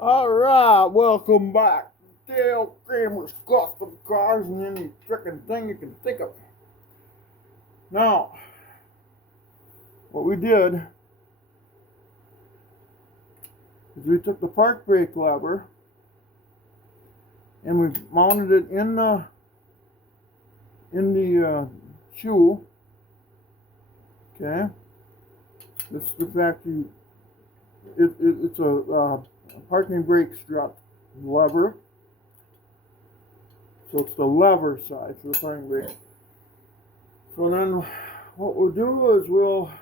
Alright, welcome back. Dale Kramer's Custom Cars and any frickin' thing you can think of. Now, what we did is we took the park brake lever and we mounted it in the shoe. Okay, this is the factory. It's a parking brake strut lever. So it's the lever side for the parking brake. So then what we'll do is we'll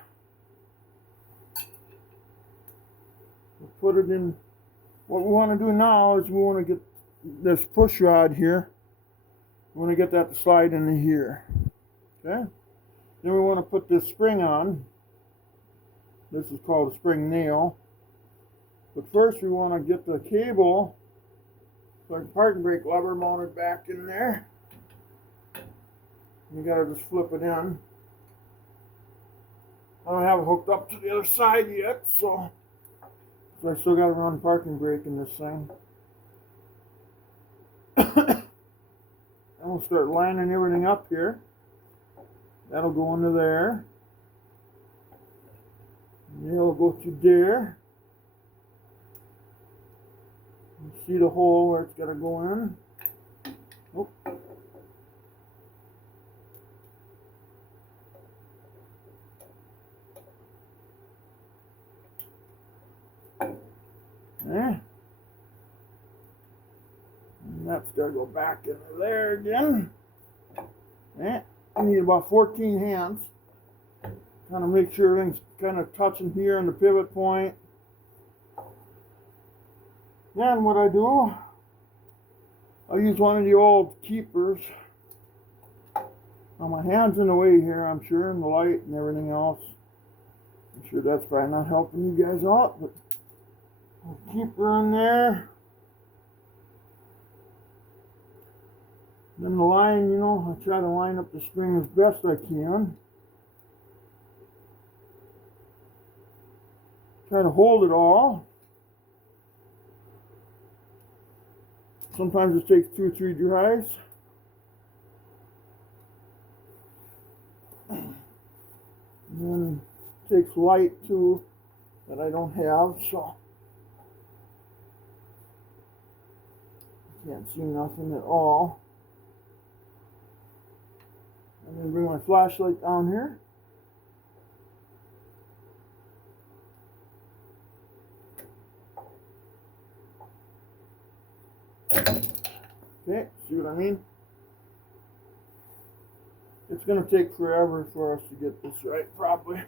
put it in. What we want to do now is we want to get this push rod here. We want to get that to slide into here. Okay? Then we want to put this spring on. This is called a spring nail. But first we want to get the cable, the parking brake lever mounted back in there. You gotta just flip it in. I don't have it hooked up to the other side yet, so I still gotta run parking brake in this thing. And we'll start lining everything up here. That'll go into there. Nail will go through there. You see the hole where it's gotta go in. Oh. There. And that's got to go back into there again. I need about 14 hands. Kind of make sure everything's kind of touching here in the pivot point. Then what I do, I use one of the old keepers. Now my hand's in the way here, I'm sure, and the light and everything else. I'm sure that's probably not helping you guys out, but I'll keep her in there. Then the line, I try to line up the spring as best I can. Try to hold it all. Sometimes it takes 2 or 3 tries. And then it takes light too that I don't have, so can't see nothing at all. I'm going to bring my flashlight down here. Okay, see what I mean? It's going to take forever for us to get this right, probably.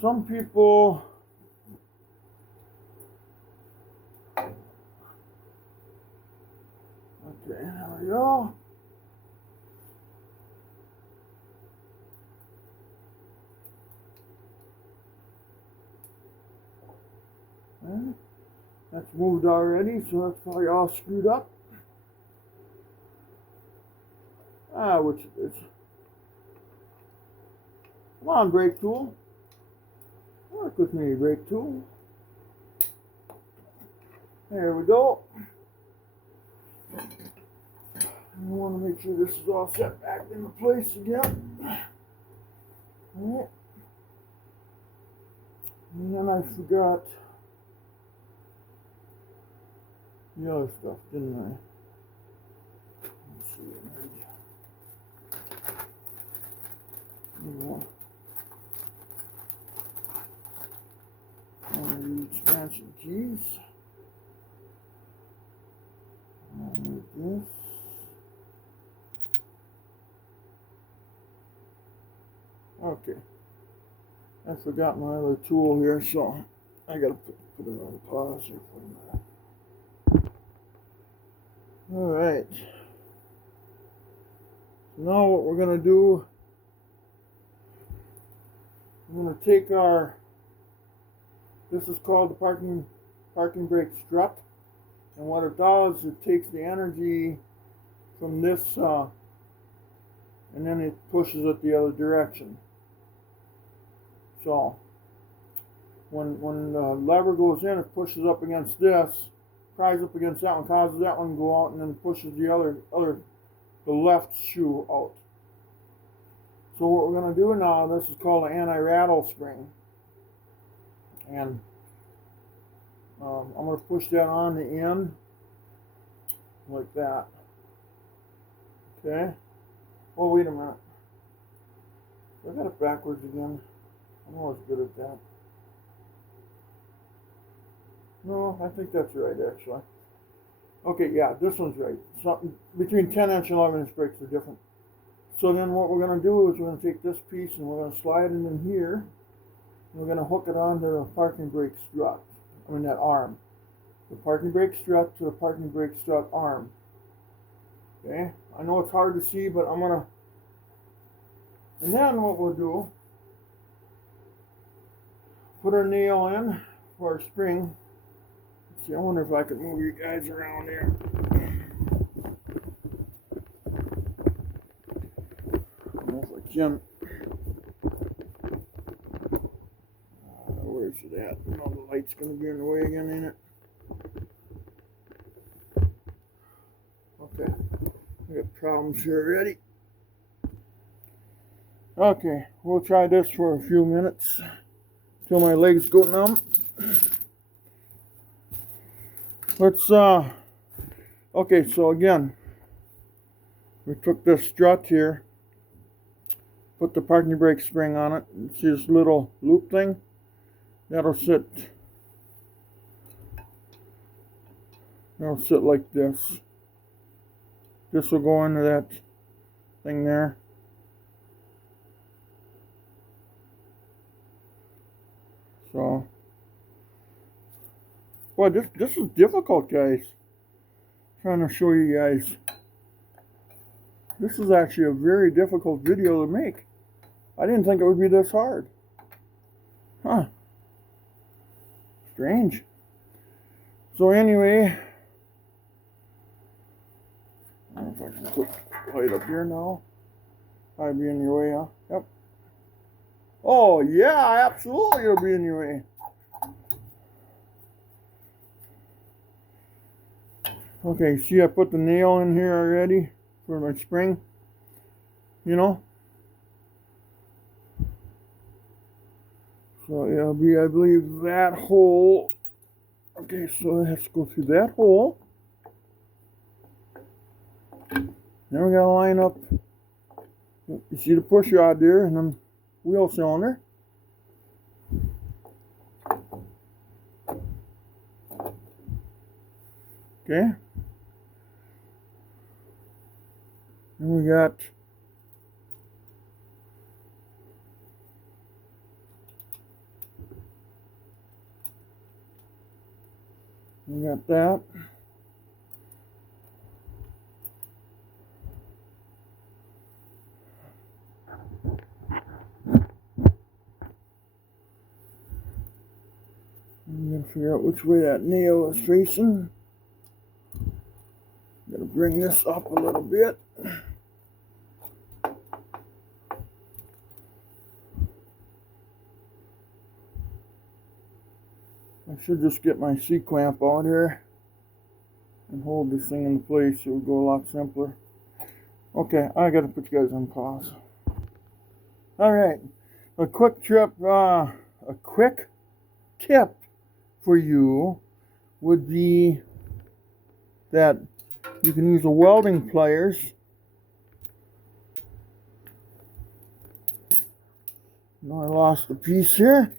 Some people okay, there we go. Okay. That's moved already, so that's probably all screwed up. Which it is. Come on, brake tool. Work with me, brake tool. There we go. I want to make sure this is all set back into place again. Alright. And then I forgot the other stuff, didn't I? Let's see. One of the expansion keys. Like this. Okay. I forgot my other tool here, so I gotta put it on pause here for a minute. Alright. So now what we're gonna do, I'm gonna take this is called the parking brake strut, and what it does, it takes the energy from this and then it pushes it the other direction. So when the lever goes in, it pushes up against this, pries up against that one, causes that one to go out, and then pushes the left shoe out. So what we're going to do now, this is called an anti-rattle spring. And I'm going to push that on the end like that. Okay. Oh, wait a minute. I got it backwards again. I'm always good at that. No, I think that's right, actually. Okay, yeah, this one's right. Something between 10-inch and 11-inch brakes are different. So then what we're going to do is we're going to take this piece and we're going to slide it in here. And we're going to hook it onto the parking brake strut. I mean that arm. The parking brake strut to the parking brake strut arm. Okay, I know it's hard to see, but I'm going to... And then what we'll do, put our nail in for our spring. Let's see, I wonder if I can move you guys around here. I don't know if I can. Where's it at? You know, the light's going to be in the way again, ain't it? Okay, we got problems here already. Okay, we'll try this for a few minutes till my legs go numb. Let's, okay, so again, we took this strut here, put the parking brake spring on it. See this little loop thing? That'll sit like this. This will go into that thing there. So, boy, this is difficult, guys. Trying to show you guys. This is actually a very difficult video to make. I didn't think it would be this hard. Huh. Strange. So anyway, I don't know if I can put the light up here now. I'd be in your way, huh? Yep. Oh, yeah, absolutely it'll be in your way. Okay, see I put the nail in here already for my spring, you know? So it'll be, I believe, that hole. Okay, so let's go through that hole. Then we gotta line up, you see the push rod there, and then wheel cylinder. Okay. And we got that. I'm going to figure out which way that nail is facing. Gotta bring this up a little bit. I should just get my C-clamp out here and hold this thing in place. It would go a lot simpler. Okay, I gotta put you guys on pause. Alright, a quick tip for you would be that you can use the welding pliers. Now I lost a piece here.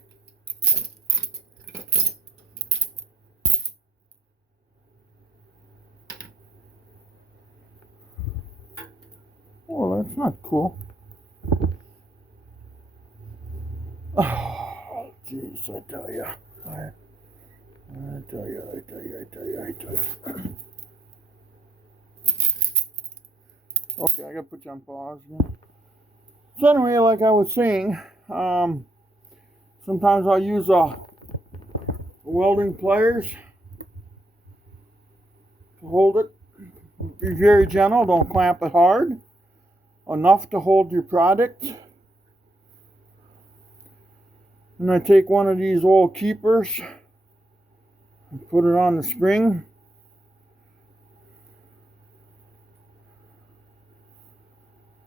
Oh, that's not cool. Oh, jeez, I tell you. I tell you. Okay, I gotta put you on pause again. So anyway, like I was saying, sometimes I'll use welding pliers to hold it. Be very gentle, don't clamp it hard. Enough to hold your product. And And I take one of these old keepers and put it on the spring.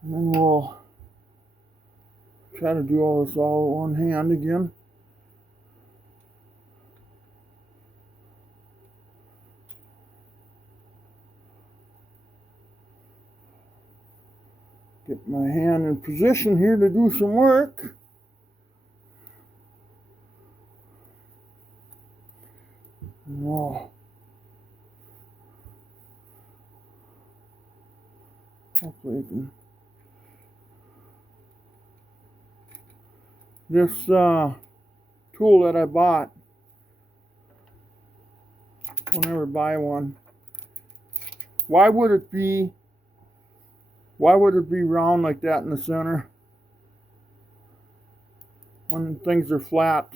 And then we'll try to do all this all with one hand again. Get my hand in position here to do some work. Whoa. Hopefully I can. This tool that I bought, I'll never buy one. Why would it be round like that in the center when things are flat?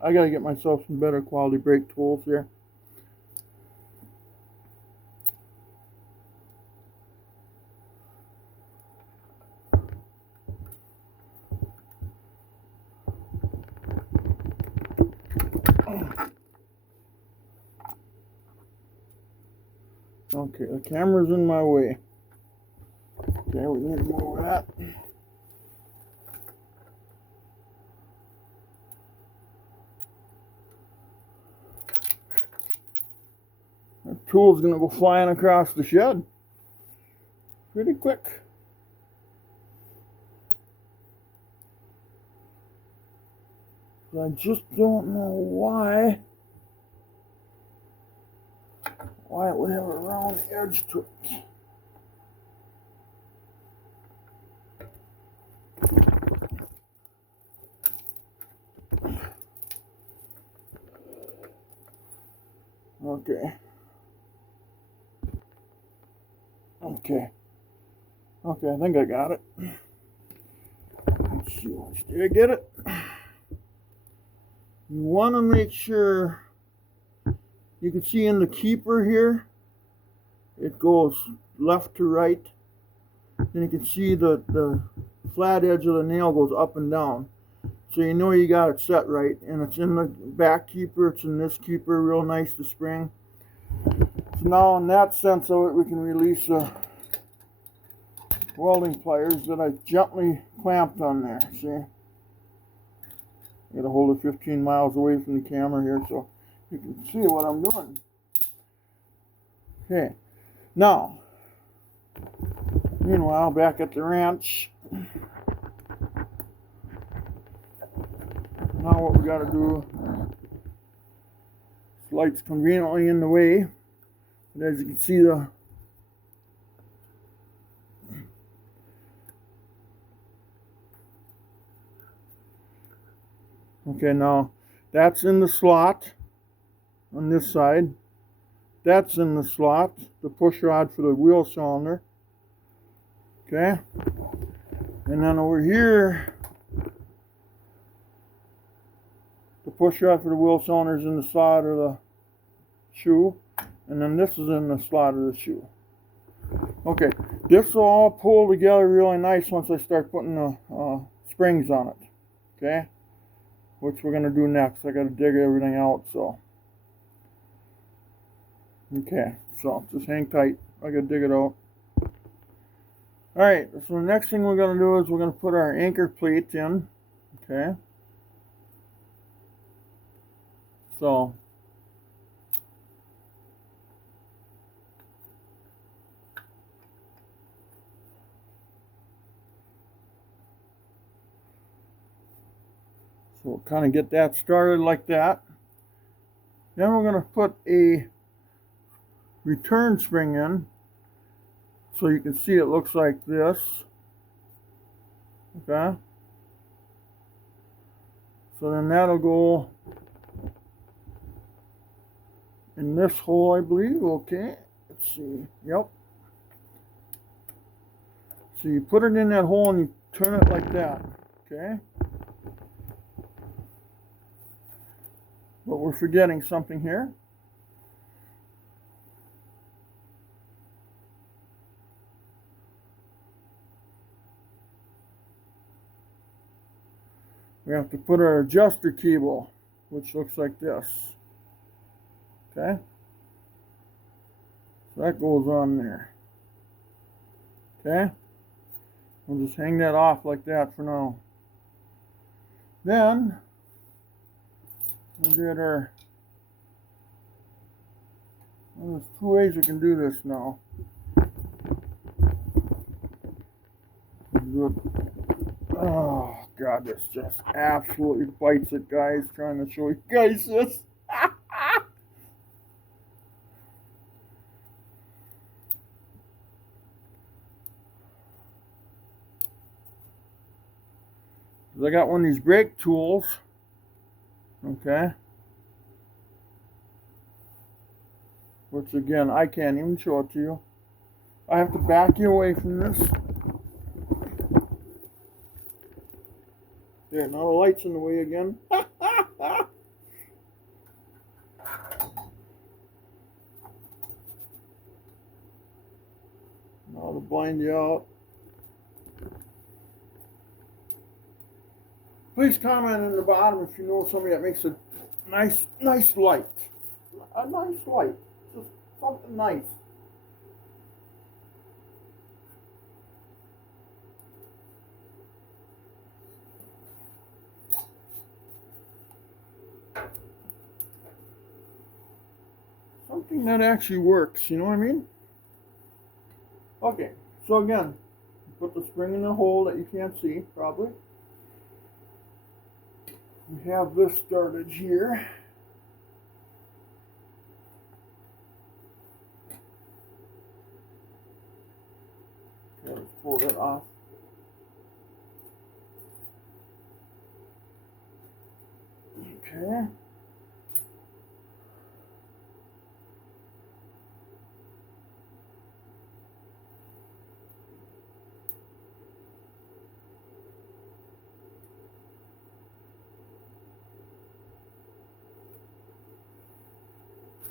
I gotta get myself some better quality brake tools here. Okay, the camera's in my way. Okay, we need to move that. That tool's gonna go flying across the shed pretty quick. I just don't know why it would have a round edge to it. Okay. Okay, I think I got it. Let's see, did I get it? You want to make sure, you can see in the keeper here, it goes left to right. Then you can see the flat edge of the nail goes up and down. So you know you got it set right. And it's in the back keeper, it's in this keeper, real nice to spring. So now in that sense of it, we can release the welding pliers that I gently clamped on there, see? I gotta hold it 15 miles away from the camera here so you can see what I'm doing. Okay, now, meanwhile, back at the ranch, now what we gotta do, this light's conveniently in the way, but as you can see okay, now that's in the slot on this side. That's in the slot, the push rod for the wheel cylinder. Okay? And then over here, the push rod for the wheel cylinder is in the slot of the shoe. And then this is in the slot of the shoe. Okay, this will all pull together really nice once I start putting the springs on it. Okay? Which we're going to do next. I got to dig everything out, so. Okay, so just hang tight. I got to dig it out. Alright, so the next thing we're going to do is we're going to put our anchor plate in. Okay. So. So we'll kind of get that started like that. Then we're going to put a return spring in. So you can see it looks like this. Okay. So then that'll go in this hole, I believe. Okay. Let's see. Yep. So you put it in that hole and you turn it like that. Okay. But we're forgetting something here. we have to put our adjuster cable, which looks like this. Okay? So that goes on there. Okay? We'll just hang that off like that for now. Then, we'll get our... Well, there's two ways we can do this now. Do it. Oh, God, this just absolutely bites it, guys. Trying to show you guys this. I got one of these brake tools. Okay. Which, again, I can't even show it to you. I have to back you away from this. There, now the light's in the way again. Now to blind you out. Please comment in the bottom if you know somebody that makes a nice light. A nice light. Just something nice. Something that actually works, you know what I mean? Okay, so again, put the spring in the hole that you can't see, probably. We have this started here. Okay, let's pull that off. Okay.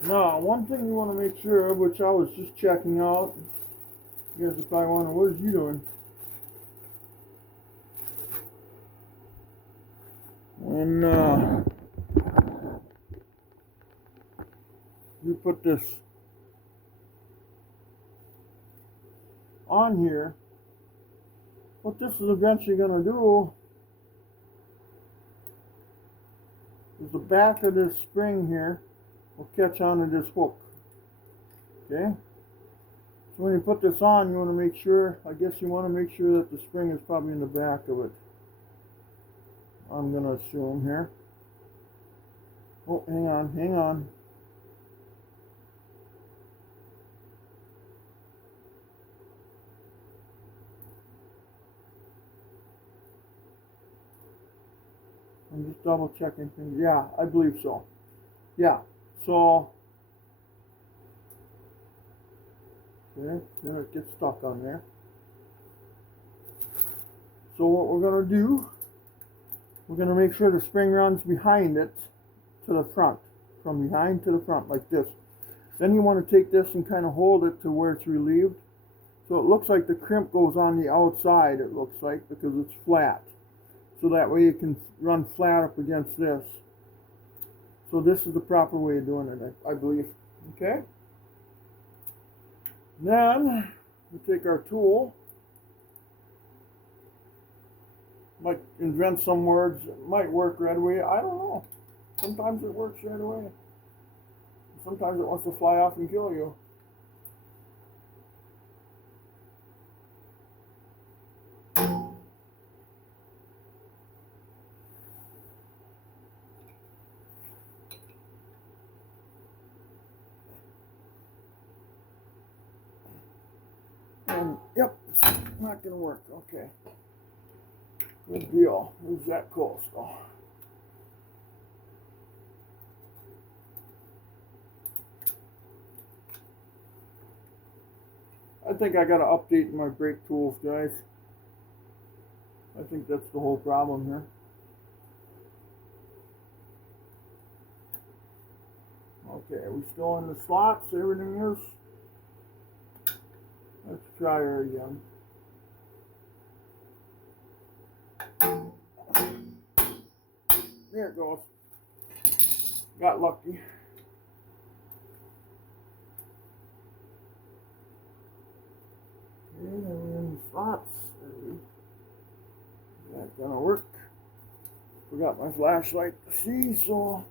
Now, one thing you want to make sure of, which I was just checking out, you guys are probably wondering, what is you doing? When you put this on here, what this is eventually going to do is the back of this spring here will catch onto this hook. Okay? So when you put this on, you want to make sure, I guess you want to make sure that the spring is probably in the back of it. I'm going to assume here. Oh, hang on. I'm just double checking things. Yeah, I believe so. Yeah, so, okay, then it gets stuck on there. So what we're going to do, we're going to make sure the spring runs behind it to the front, from behind to the front like this. Then you want to take this and kind of hold it to where it's relieved. So it looks like the crimp goes on the outside, it looks like, because it's flat. So that way you can run flat up against this. So this is the proper way of doing it, I believe. Okay? Then we take our tool. Might invent some words that might work right away. I don't know. Sometimes it works right away. Sometimes it wants to fly off and kill you. And yep, it's not gonna work. Okay. Good deal. Who's that close though? I think I gotta update my brake tools, guys. I think that's the whole problem here. Okay, are we still in the slots? Everything is? Let's try her again. There it goes. Got lucky. Okay, and slots. Is that gonna work? Forgot my flashlight to see, so.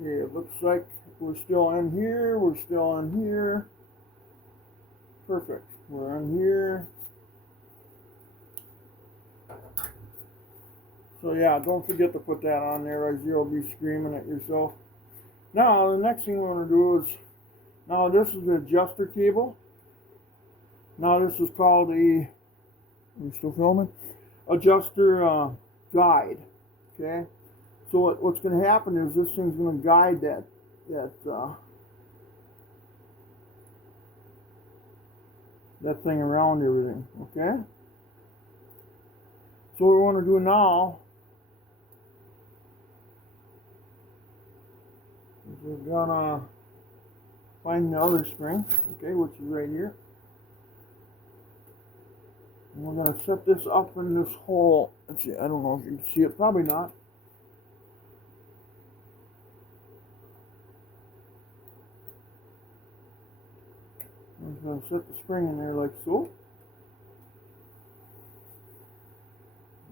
Okay, it looks like we're still in here. We're still in here. Perfect. We're in here. So yeah, don't forget to put that on there, or you'll be screaming at yourself. Now, the next thing we're going to do is, now this is the adjuster cable. Now this is called a, are you still filming? Adjuster guide. Okay. So what's going to happen is this thing's going to guide that thing around everything. Okay. So what we want to do now is we're gonna find the other spring, okay, which is right here. And we're gonna set this up in this hole. Let's see, I don't know if you can see it, probably not. I'm just gonna set the spring in there like so.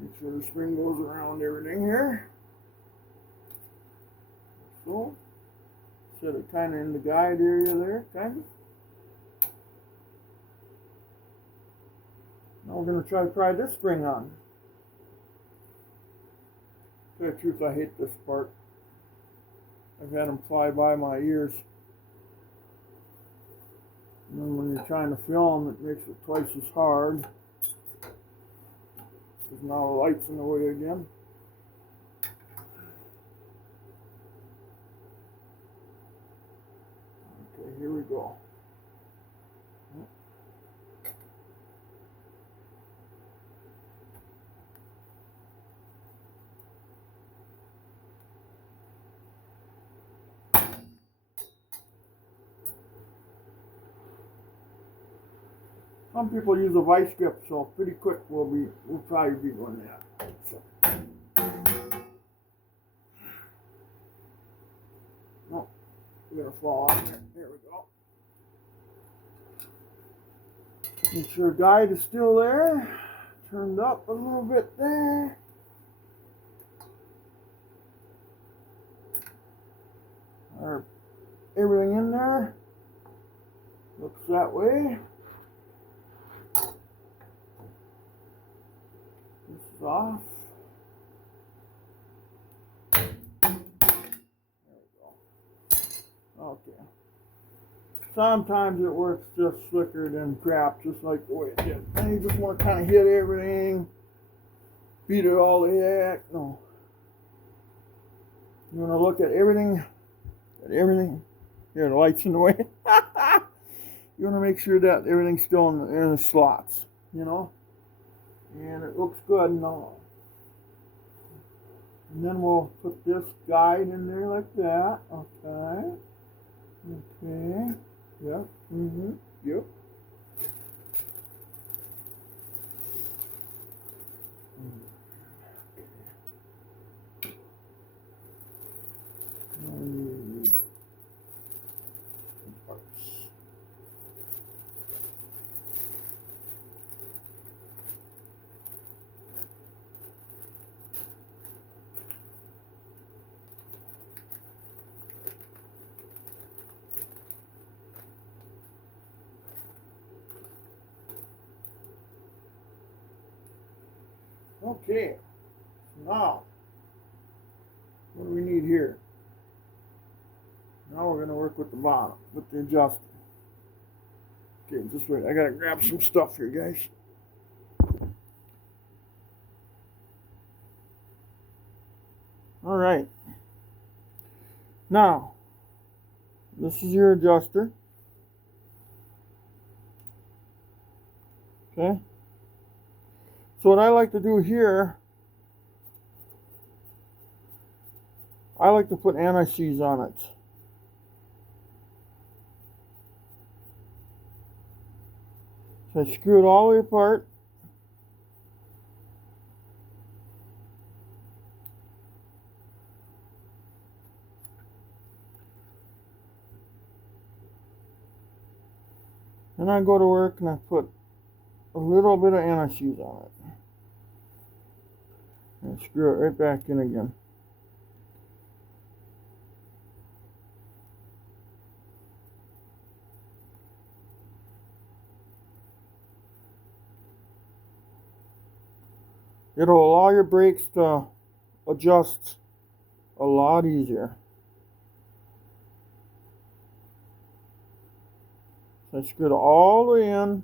Make sure the spring goes around everything here. So, set it kind of in the guide area there, kind of. Now we're going to try this spring on. To tell you the truth, I hate this part. I've had them fly by my ears. And then when you're trying to film, it makes it twice as hard. Because now the light's in the way again. Okay, here we go. Some people use a vice grip, so pretty quick we'll probably be doing that. So. Oh, we're gonna fall off there. There we go. Make sure the guide is still there. Turned up a little bit there. Everything in there looks that way. This is off. There we go. Okay. Sometimes it works just slicker than crap, just like the way it did. And you just want to kind of hit everything, beat it all the heck. No. You want to look at everything. Here, the light's in the way. You want to make sure that everything's still in the slots, you know. And it looks good now. And then we'll put this guide in there like that. Okay. Okay. Yep. Mm-hmm. Yep. Okay, now, what do we need here? Now we're going to work with the bottom, with the adjuster. Okay, just wait, I got to grab some stuff here, guys. All right. Now, this is your adjuster. Okay. So what I like to do here, I like to put anti-seize on it. So I screw it all the way apart. Then I go to work and I put a little bit of anti-seize on it. And screw it right back in again. It'll allow your brakes to adjust a lot easier. So I screwed it all the way in,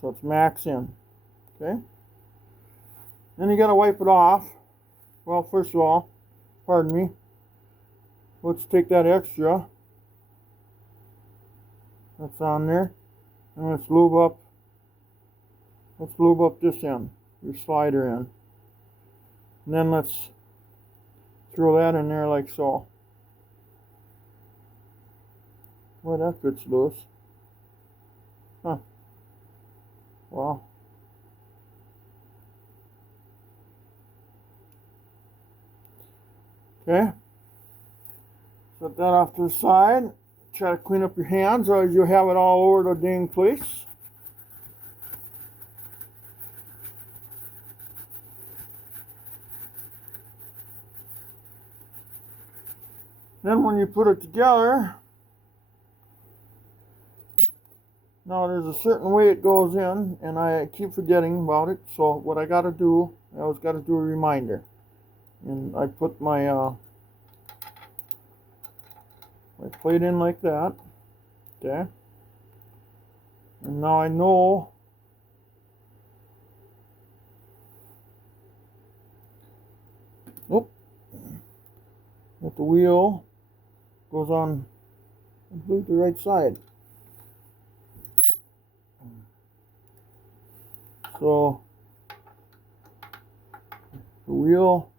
so it's max in. Okay? Then you gotta wipe it off. Well, first of all, pardon me, let's take that extra that's on there and let's lube up this end, your slider in. And then let's throw that in there like so. Well, that fits loose. Huh. Wow. Okay. Set that off to the side. Try to clean up your hands, or you'll have it all over the dang place. Then when you put it together, now there's a certain way it goes in, and I keep forgetting about it. So what I got to do, I always got to do a reminder. And I put my plate in like that. Okay. And now I know that the wheel goes on, I believe, the right side. So the wheel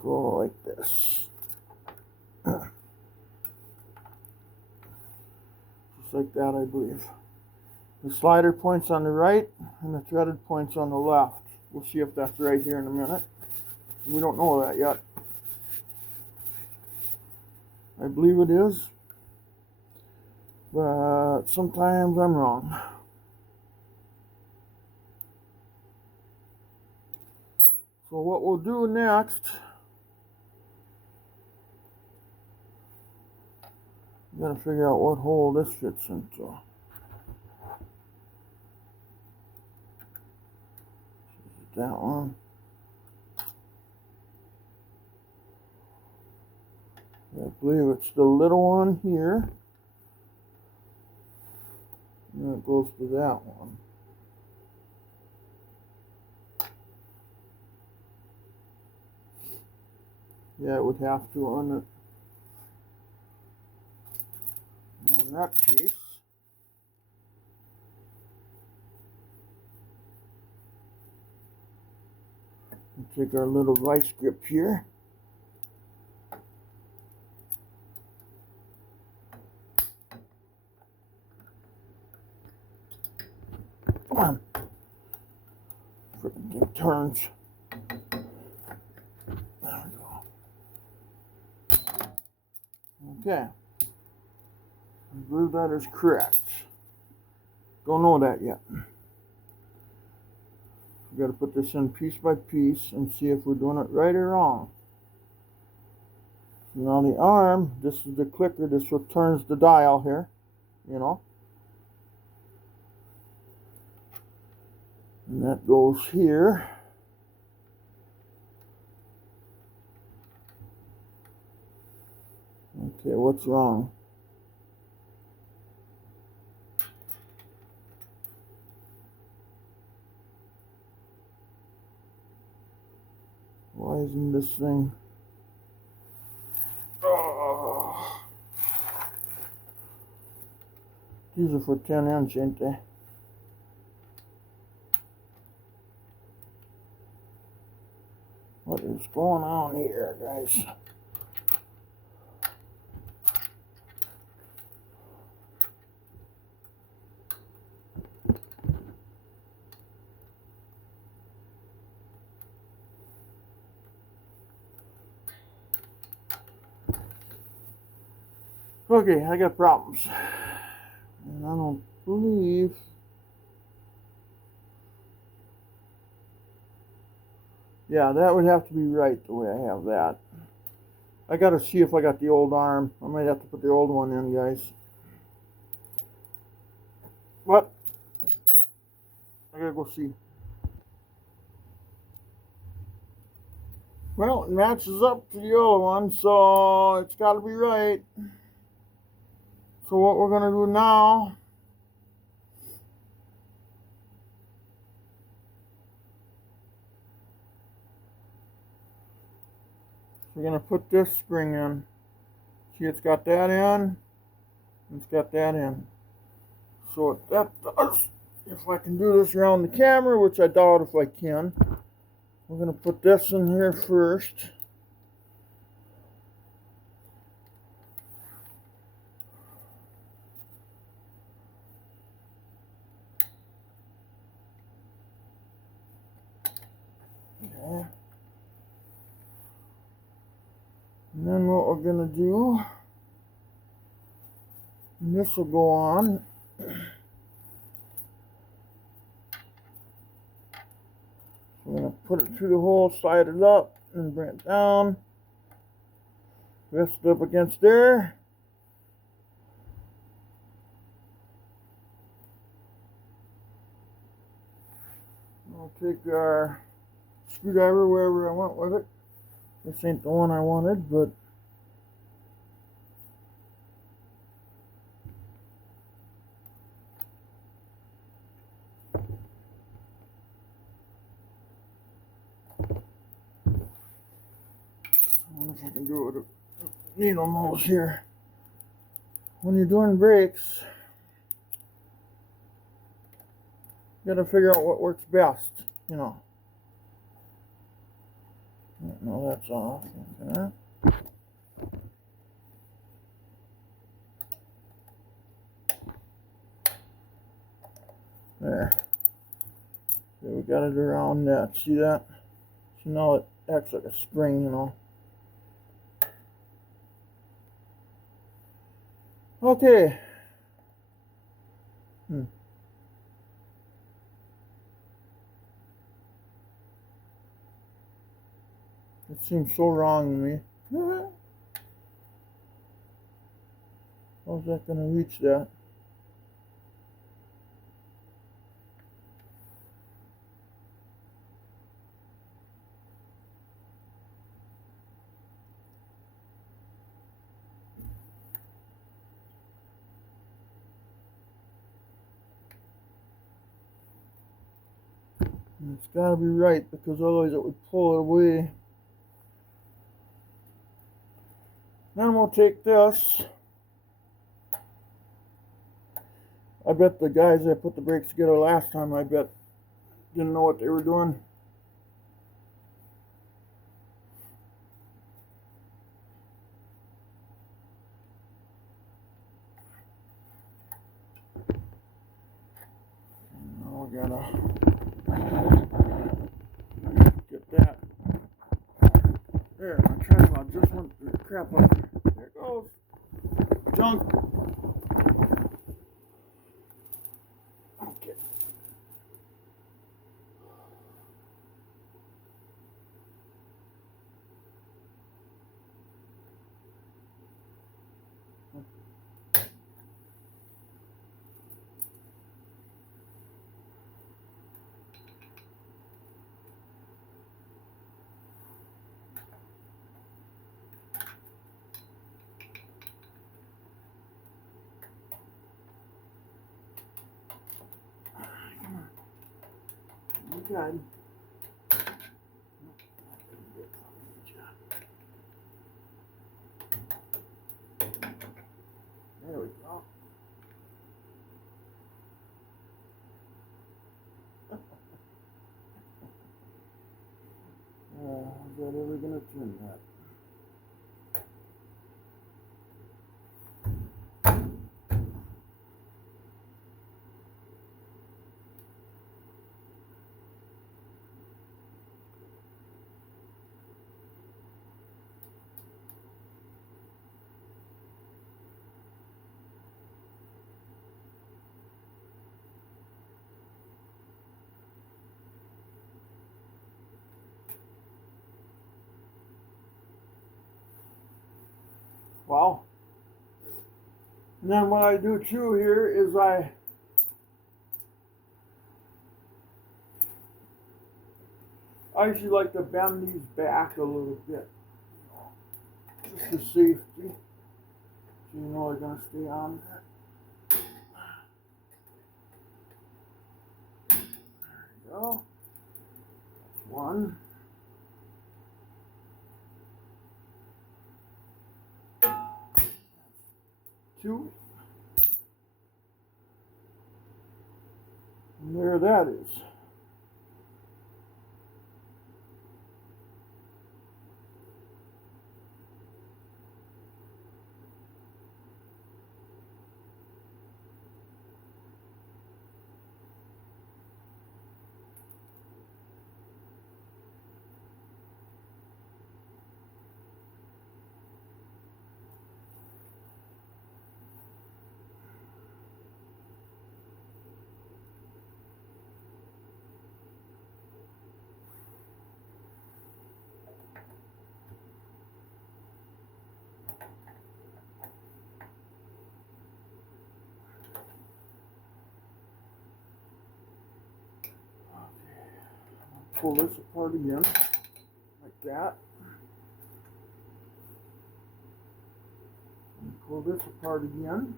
go like this. Just like that, I believe. The slider points on the right and the threaded points on the left. We'll see if that's right here in a minute. We don't know that yet. I believe it is, but sometimes I'm wrong. So what we'll do next, we gotta figure out what hole this fits into. That one. I believe it's the little one here. And it goes to that one. Yeah, it would have to on that piece. We'll take our little vice grip here. Come on. Frickin' thing turns. There we go. Okay. I believe that is correct. Don't know that yet. We got to put this in piece by piece and see if we're doing it right or wrong. So now the arm, this is the clicker, this what turns the dial here, you know. And that goes here. Okay, what's wrong? Why isn't this thing? Oh. These are for 10-inch, ain't they? What is going on here, guys? Okay, I got problems. And I don't believe... Yeah, that would have to be right the way I have that. I gotta see if I got the old arm. I might have to put the old one in, guys. But I gotta go see. Well, it matches up to the other one, so it's gotta be right. So what we're gonna do now, we're gonna put this spring in. See, it's got that in, it's got that in. So what that does, if I can do this around the camera, which I doubt if I can, we're gonna put this in here first. Okay. And then what we're gonna do, and this will go on. We're gonna put it through the hole, slide it up, and bring it down. Rest it up against there. I'll take our screwdriver wherever I went with it. This ain't the one I wanted, but I wonder if I can do it with a needle nose here. When you're doing brakes, you gotta figure out what works best, you know. No, that's off. Okay. There. So we got it around that. See that? So now it acts like a spring, you know. Okay. It seems so wrong to me. How's that gonna reach that? And it's gotta be right because otherwise it would pull it away. Then we'll take this. I bet the guys that put the brakes together last time, I bet, didn't know what they were doing. Now we gotta get that. There, my tripod just went through the crap up. There it goes. Junk. Okay. Okay. There we go. Is that ever gonna turn that? well. And then what I do too here is I usually like to bend these back a little bit, just for safety. So you know they're going to stay on there. There you go. That's one. Two. And there that is. Pull this apart again, like that. And pull this apart again.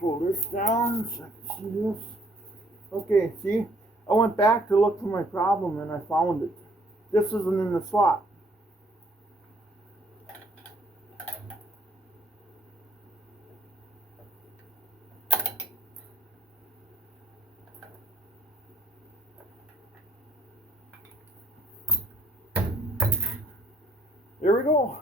Pull this down so I can see this. Okay, see? I went back to look for my problem and I found it. This isn't in the slot. There we go.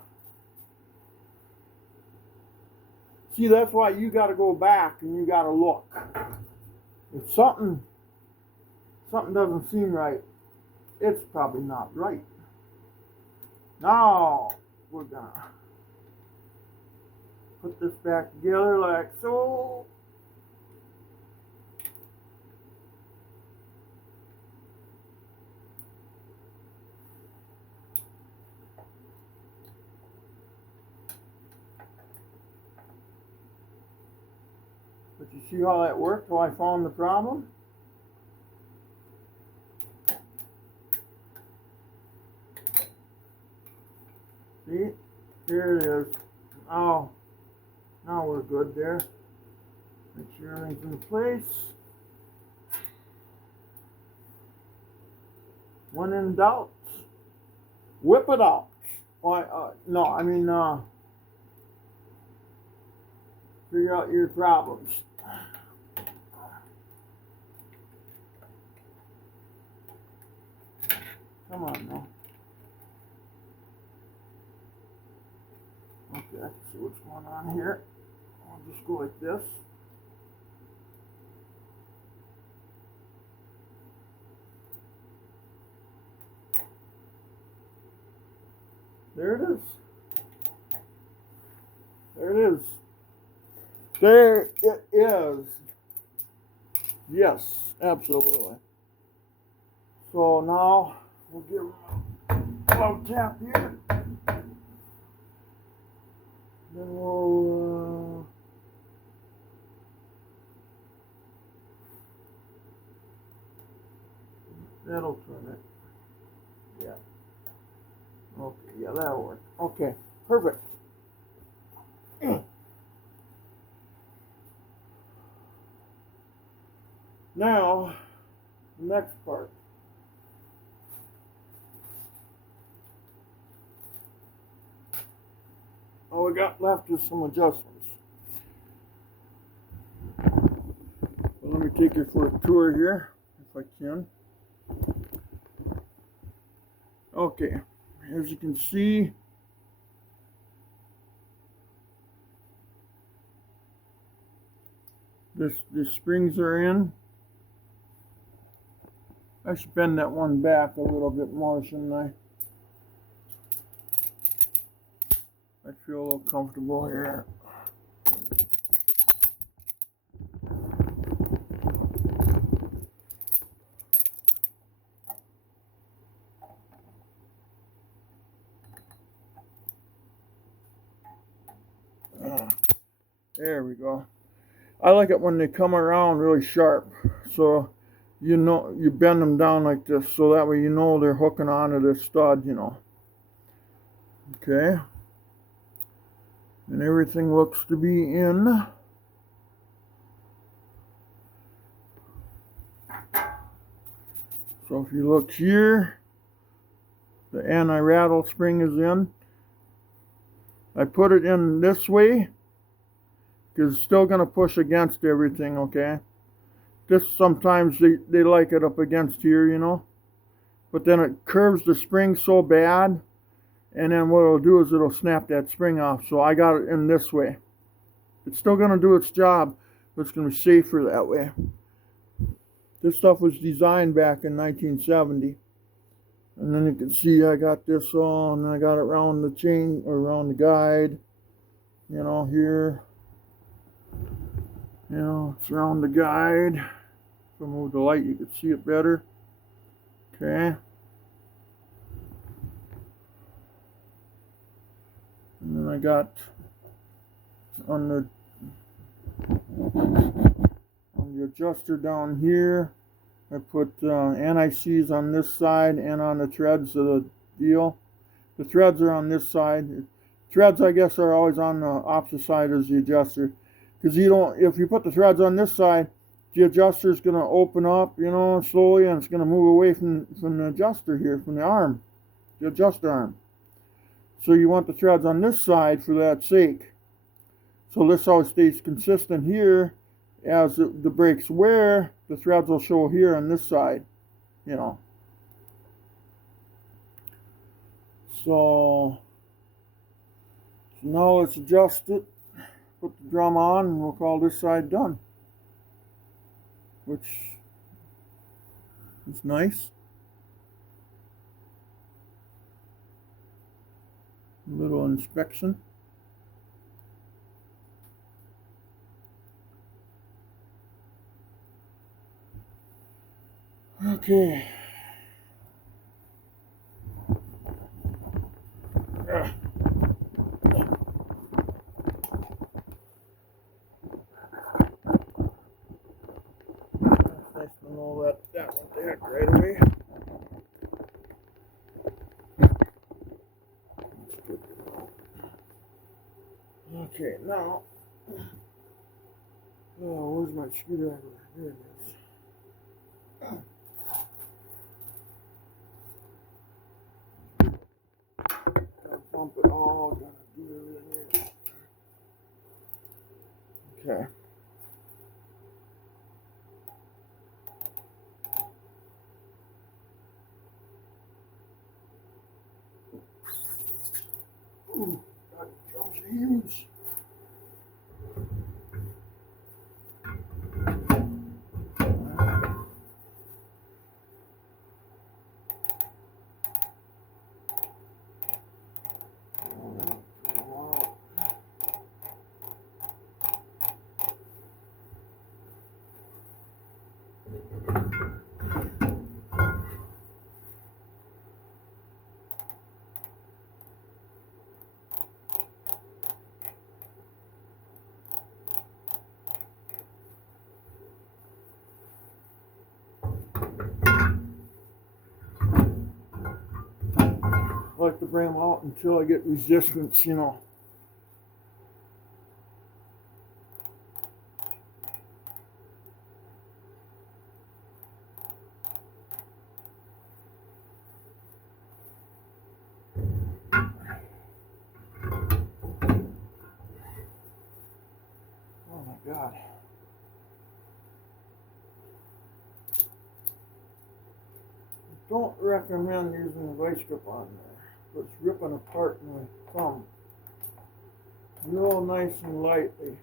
See, that's why you got to go back and you got to look. If something doesn't seem right, it's probably not right. Now we're gonna put this back together like so. But you see how that worked? How I found the problem? See? Here it is. Oh, now we're good there. Make sure everything's in place. When in doubt, whip it out. No, I mean, figure out your problems. Come on now. Okay, I can see what's going on here. I'll just go like this. There it is. There it is. There it is. Yes, absolutely. So now we'll give him a little tap here. Then we'll that'll turn it. Yeah. Okay, yeah, that'll work. Okay, perfect. Now, the next part. All we got left is some adjustments. Well, let me take you for a tour here, if I can. Okay, as you can see, the springs are in. I should bend that one back a little bit more, shouldn't I? I feel a little comfortable here. There we go. I like it when they come around really sharp. So you know, you bend them down like this so that way you know they're hooking onto this stud, you know. Okay. And everything looks to be in. So if you look here, the anti-rattle spring is in. I put it in this way because it's still going to push against everything, okay? Just sometimes they like it up against here, you know? But then it curves the spring so bad, and then what it'll do is it'll snap that spring off. So I got it in this way. It's still going to do its job, but it's going to be safer that way. This stuff was designed back in 1970. And then you can see I got this on, and I got it around the chain, or around the guide. You know, here. You know, it's around the guide. If I move the light, you can see it better. Okay. And then I got on the adjuster down here, I put anti-seize on this side and on the threads of the deal. The threads are on this side. Threads, I guess, are always on the opposite side as the adjuster. Because if you put the threads on this side, the adjuster is going to open up, you know, slowly, and it's going to move away from the adjuster here, from the arm, the adjuster arm. So you want the threads on this side for that sake. So this always stays consistent here. As the brakes wear, the threads will show here on this side, you know. So now let's adjust it, put the drum on, and we'll call this side done. Which is nice. A little inspection. Okay. It's nice to know that went the heck right away. Okay, now, oh, where's my screwdriver? There it is. Gotta bump it all, gotta do everything here. Okay. Ooh, that drum's huge. I like to bring them out until I get resistance, you know. Oh my God. Don't recommend using a vice grip on there. It's ripping apart my thumb. Real nice and lightly.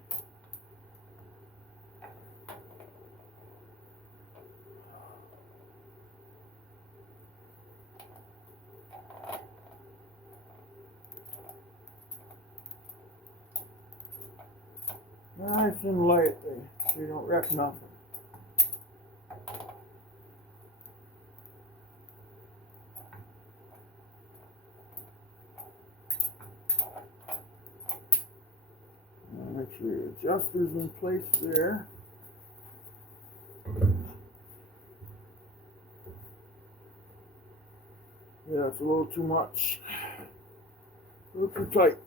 Nice and lightly so you don't wreck nothing. Now make sure your adjuster's in place there. Yeah, it's a little too much. A little too tight.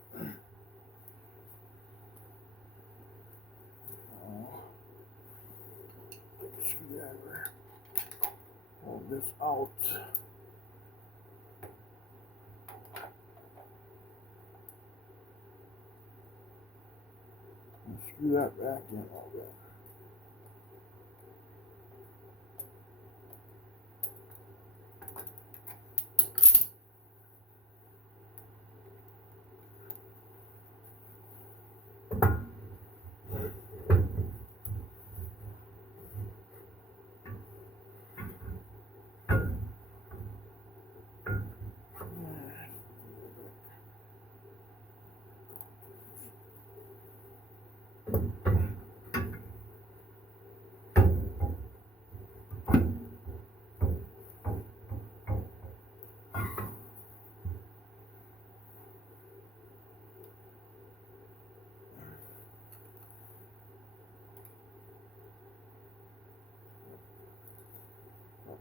Take a screwdriver. Hold this out. And screw that back in a little bit.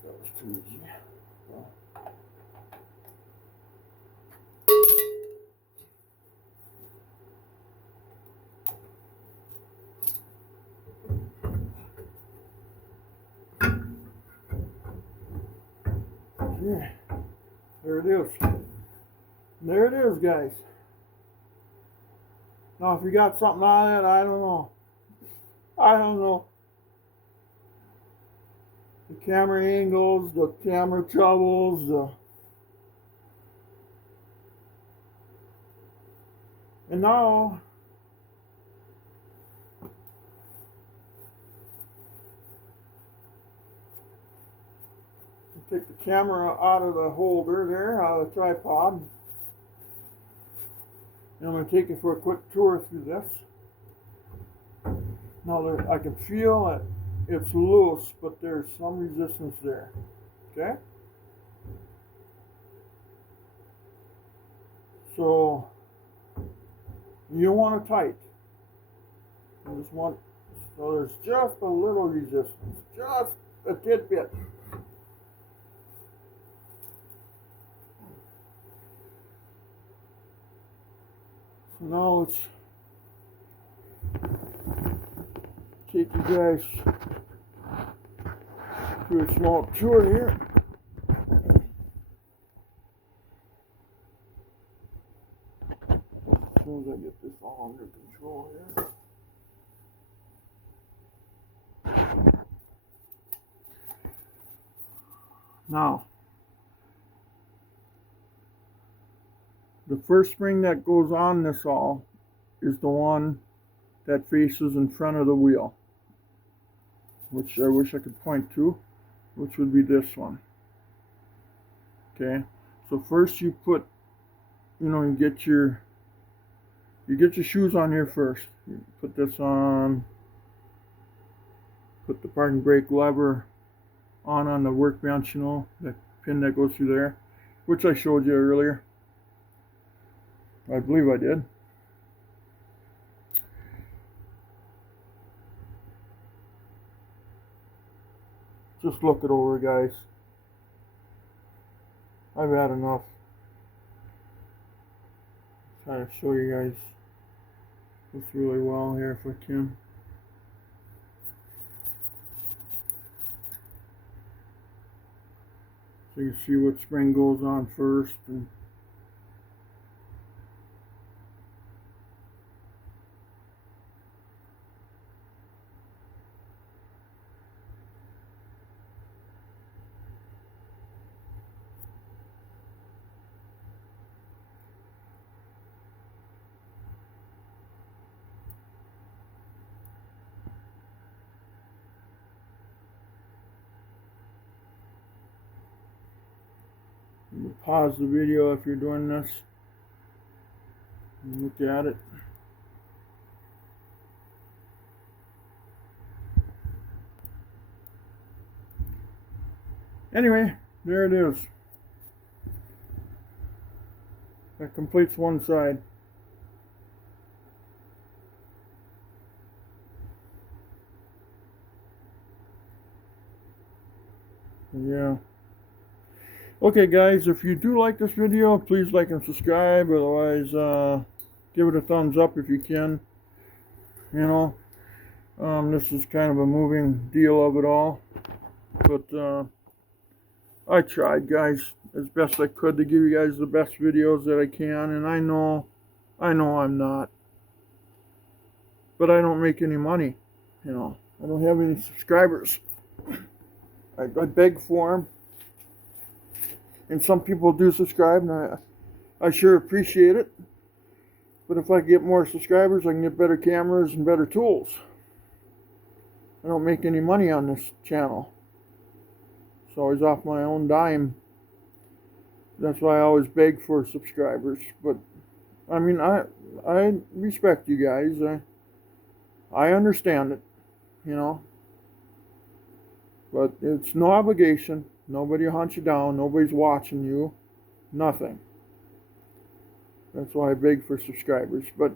That was too easy. Well. Yeah, there it is. There it is, guys. Now, if you got something on it, I don't know. I don't know. The camera angles, the camera troubles, and now take the camera out of the holder there, out of the tripod. And I'm going to take it for a quick tour through this. Now I can feel it. It's loose, but there's some resistance there. Okay? So you want it tight. You just want, so there's just a little resistance, just a tidbit. So now let's take you guys through a small tour here. As soon as I get this all under control here. Now, the first spring that goes on this all is the one that faces in front of the wheel, which I wish I could point to, which would be this one. Okay, so first you put, you get your shoes on here first. You put this on, put the parking brake lever on the workbench, that pin that goes through there, which I showed you earlier. I believe I did. Just look it over, guys. I've had enough. Try to show you guys this really well here if I can. So you can see what spring goes on first. And you pause the video if you're doing this and look at it. Anyway, there it is. That completes one side. Yeah. Okay, guys, if you do like this video, please like and subscribe. Otherwise, give it a thumbs up if you can. You know, this is kind of a moving deal of it all. But I tried, guys, as best I could to give you guys the best videos that I can. And I know I'm not. But I don't make any money. You know, I don't have any subscribers. I beg for them. And some people do subscribe, and I sure appreciate it. But if I get more subscribers, I can get better cameras and better tools. I don't make any money on this channel. It's always off my own dime. That's why I always beg for subscribers. But I mean, I respect you guys. I understand it, you know. But it's no obligation. Nobody hunts you down. Nobody's watching you. Nothing. That's why I beg for subscribers. But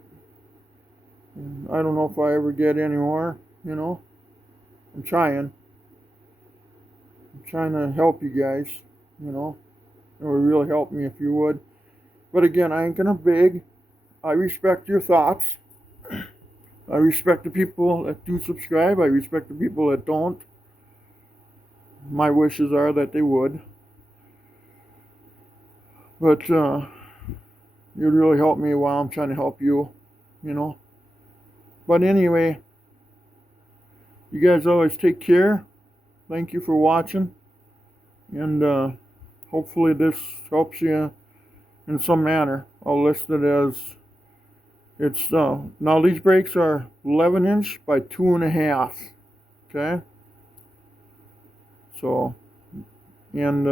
I don't know if I ever get any more, you know. I'm trying. I'm trying to help you guys, you know. It would really help me if you would. But again, I ain't going to beg. I respect your thoughts. I respect the people that do subscribe. I respect the people that don't. My wishes are that they would. But you'd really help me while I'm trying to help you, you know. But anyway, you guys always take care. Thank you for watching. And hopefully this helps you in some manner. I'll list it as it's now these brakes are 11" by 2.5. Okay. So, and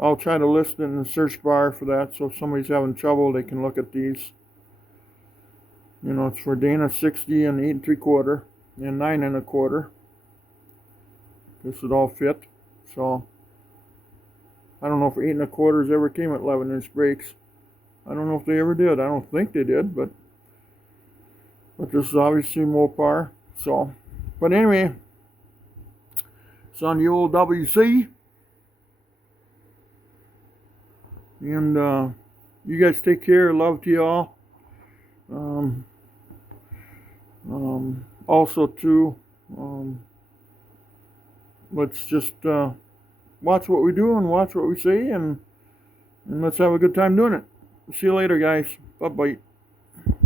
I'll try to list it in the search bar for that, so if somebody's having trouble, they can look at these. You know, it's for Dana 60 and 8 3/4 and 9 1/4. This would all fit. So, I don't know if 8 1/4s ever came at 11" brakes. I don't know if they ever did. I don't think they did, but this is obviously Mopar. So, but anyway, it's on the old WC. And you guys take care. Love to y'all. Also too, let's just watch what we do and watch what we say, and let's have a good time doing it. See you later, guys. Bye-bye.